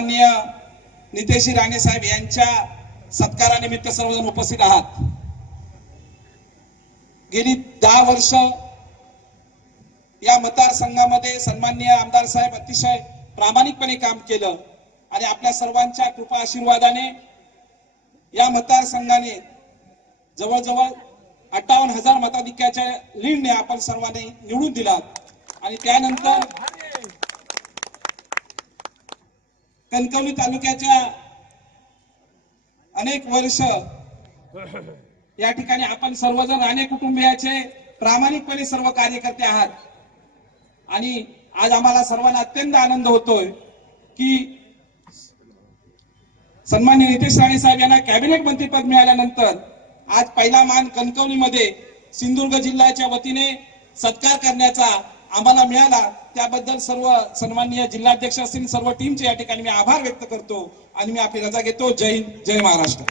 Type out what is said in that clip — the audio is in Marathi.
सन्माननीय नितेशी राणे साहेब यांच्या सत्कारानिमित्त सर्वजण उपस्थित आहात. गेली दहा वर्ष या मतदारसंघामध्ये सन्माननीय आमदार साहेब अतिशय प्रामाणिकपणे काम केलं आणि आपल्या सर्वांच्या कृपा आशीर्वादाने या मतदारसंघाने जवळजवळ अठ्ठावन्न हजार मताधिक्याच्या लीडने आपण सर्वांनी निवडून दिलात. आणि त्यानंतर कणकवली तालुक्याच्या अनेक वर्ष या ठिकाणी आपण सर्वजण राणे कुटुंबियाचे प्रामाणिकपणे सर्व कार्यकर्ते आहात. आणि आज आम्हाला सर्वांना अत्यंत आनंद होतोय की सन्मान्य नितेश राणे साहेब यांना कॅबिनेट मंत्रीपद मिळाल्यानंतर आज पहिला मान कणकवलीमध्ये सिंधुदुर्ग जिल्ह्याच्या वतीने सत्कार करण्याचा आम्हाला मिळाला त्याबद्दल सर्व सन्माननीय जिल्हाध्यक्ष असतील सर्व टीमचे या ठिकाणी मी आभार व्यक्त करतो आणि मी आपली रजा घेतो. जय हिंद जय महाराष्ट्र.